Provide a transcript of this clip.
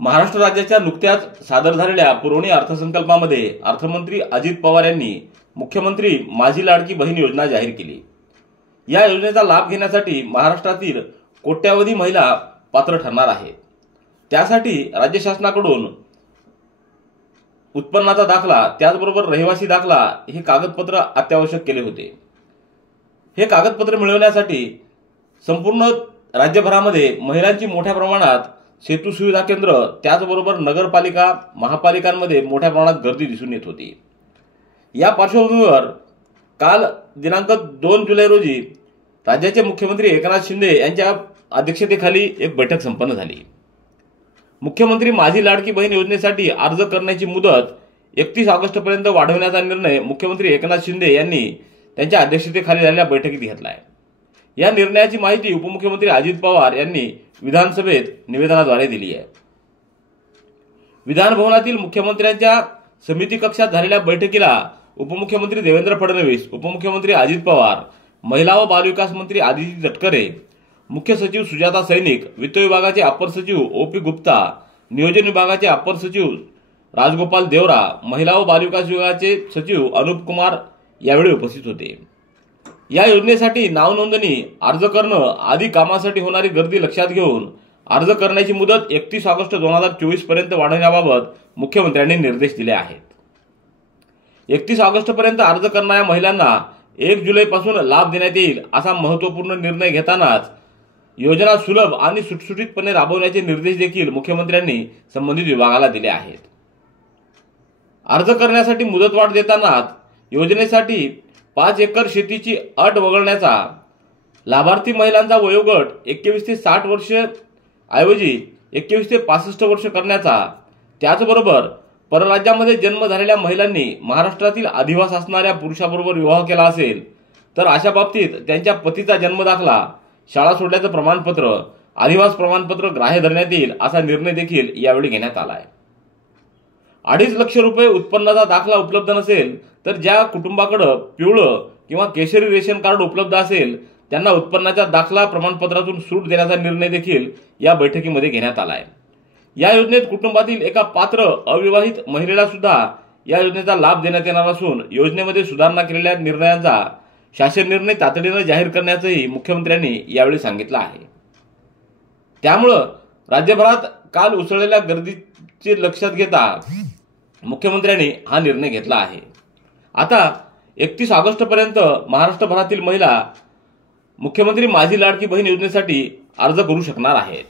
महाराष्ट्र राज्याच्या नुकत्याच सादर झालेल्या पुरवणी अर्थसंकल्पामध्ये अर्थमंत्री अजित पवार यांनी मुख्यमंत्री माझी लाडकी बहीण योजना जाहीर केली। या योजनेचा लाभ घेण्यासाठी महाराष्ट्रातील कोट्यावधी महिला पात्र ठरणार आहेत। त्यासाठी राज्य शासनाकडून उत्पन्नाचा दाखला त्याचबरोबर रहिवासी दाखला हे कागदपत्र अत्यावश्यक केले होते। हे कागदपत्र मिळवण्यासाठी संपूर्ण राज्यभरामध्ये महिलांची मोठ्या प्रमाणात सेतू सुविधा केंद्र त्याचबरोबर नगरपालिका महापालिकांमध्ये मोठ्या प्रमाणात गर्दी दिसून येत होती। या पार्श्वभूमीवर काल दिनांक 2 जुलै रोजी राज्याचे मुख्यमंत्री एकनाथ शिंदे यांच्या अध्यक्षतेखाली एक बैठक संपन्न झाली। मुख्यमंत्री माझी लाडकी बहीण योजनेसाठी अर्ज करण्याची मुदत 31 ऑगस्ट पर्यंत वाढवण्याचा निर्णय मुख्यमंत्री एकनाथ शिंदे यांनी त्यांच्या अध्यक्षतेखाली झालेल्या बैठकीत घेतला आहे। या निर्णयाची माहिती उपमुख्यमंत्री अजित पवार यांनी विधानसभेत निवेदनाद्वारे दिली आहे। विधान भवनातील मुख्यमंत्र्यांच्या समिती कक्षात झालेल्या बैठकीला उपमुख्यमंत्री देवेंद्र फडणवीस, उपमुख्यमंत्री अजित पवार, महिला व बालविकास मंत्री आदिती तटकरे, मुख्य सचिव सुजाता सैनिक, वित्त विभागाचे अपर सचिव ओपी गुप्ता, नियोजन विभागाचे अपर सचिव राजगोपाल देवरा, महिला व बालविकास विभागाचे सचिव अनुप कुमार यावेळी उपस्थित होते। या योजनेसाठी नाव नोंदणी, अर्ज करणं आदी कामासाठी होणारी गर्दी लक्षात घेऊन अर्ज करण्याची मुदत 31 ऑगस्ट 2024 पर्यंत वाढवण्याबाबत मुख्यमंत्र्यांनी निर्देश दिले आहेत। 31 ऑगस्ट पर्यंत अर्ज करणाऱ्या महिलांना 1 जुलैपासून लाभ देण्यात येईल असा महत्त्वपूर्ण निर्णय घेतानाच योजना सुलभ आणि सुटसुटीतपणे राबवण्याचे निर्देश देखील मुख्यमंत्र्यांनी संबंधित विभागाला दिले आहेत। अर्ज करण्यासाठी मुदतवाढ देतानाच योजनेसाठी 5 एकर शेतीची अट वगळण्याचा, लाभार्थी महिलांचा वयोगट 21 ते 60 वर्ष ऐवजी 21 ते 65 वर्ष करण्याचा, त्याचबरोबर परराज्यामध्ये जन्म झालेल्या महिलांनी महाराष्ट्रातील अधिवास असणाऱ्या पुरुषाबरोबर विवाह केला असेल तर अशा बाबतीत त्यांच्या पतीचा जन्मदाखला, शाळा सोडल्याचं प्रमाणपत्र, अधिवास प्रमाणपत्र ग्राह्य धरण्यात येईल असा निर्णय देखील यावेळी घेण्यात आला आहे। 2.5 लाख रुपये उत्पन्नाचा दाखला उपलब्ध नसेल तर ज्या कुटुंबाकडे पिवळं किंवा केशरी रेशन कार्ड उपलब्ध असेल त्यांना उत्पन्नाच्या दाखला प्रमाणपत्रातून सूट देण्याचा निर्णय देखील या बैठकीमध्ये घेण्यात आला आहे। या योजनेत कुटुंबातील एका पात्र अविवाहित महिलेला सुद्धा या योजनेचा लाभ देण्यात येणार असून योजनेमध्ये सुधारणा केलेल्या निर्णयांचा शासन निर्णय तातडीने जाहीर करण्याचंही मुख्यमंत्र्यांनी यावेळी सांगितलं आहे। त्यामुळे राज्यभरात काल उसळलेल्या गर्दीचे लक्षात घेता मुख्यमंत्र्यांनी हा निर्णय घेतला आहे। आता 31 ऑगस्ट पर्यंत महाराष्ट्रभरातील महिला मुख्यमंत्री माझी लाडकी बहीण योजनेसाठी अर्ज करू शकणार आहेत।